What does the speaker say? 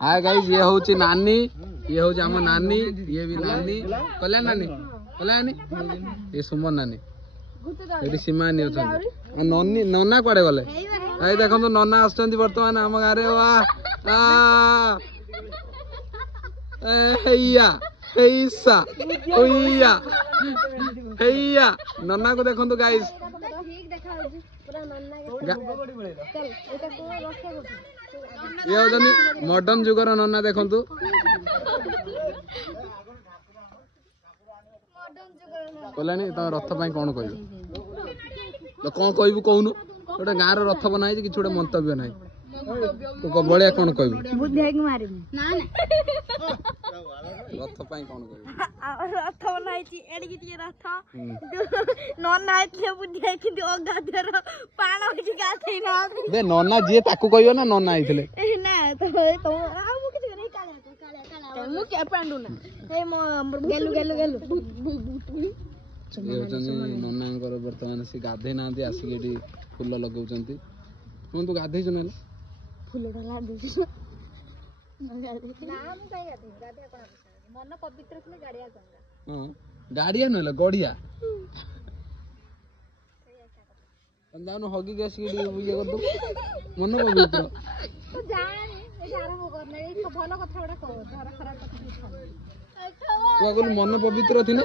hi guys ये हूँ नानी ये हूँ आम नानी ये भी नानी कल्याण नानी कल्याणी ये सुमन नानी ये सीमानी अच्छा ननी नना कड़े गले ये देखो तो नना आसुँच बर्तमान आम गाँव नना को देखो गाइस ये होचंदी मॉडर्न जुगर नना देखु कल्याणी तुम रथ पाई कौन कह कौन कहबू कहून गोटे गाँव रथ बनाई कि गोटे मंतव्य ना बड़िया कौन कहबू रथ पाई कौन रथ बनाई रथ नना पाण दे नना जी ताकू कहयो ना नना आइथिले ना तो मु क्या पांडू ना ए मो गेलु गेलु गेलु ये होचंदी ननांकर वर्तमान से गाधे नांती आसिक एठी फूल लगाउचंती कोन तू गाधे छ ना फूल डाला दे नाम पे गाधे कोन मन पवित्र से गाड़िया गंगा हां गाड़िया नले गड़िया अंदानो हगी गैस की ये कर दो मन पवित्र तो जाने ए आरंभ करने ए भलो कथा बडा कहो धर खराब कथा मन पवित्र थी ना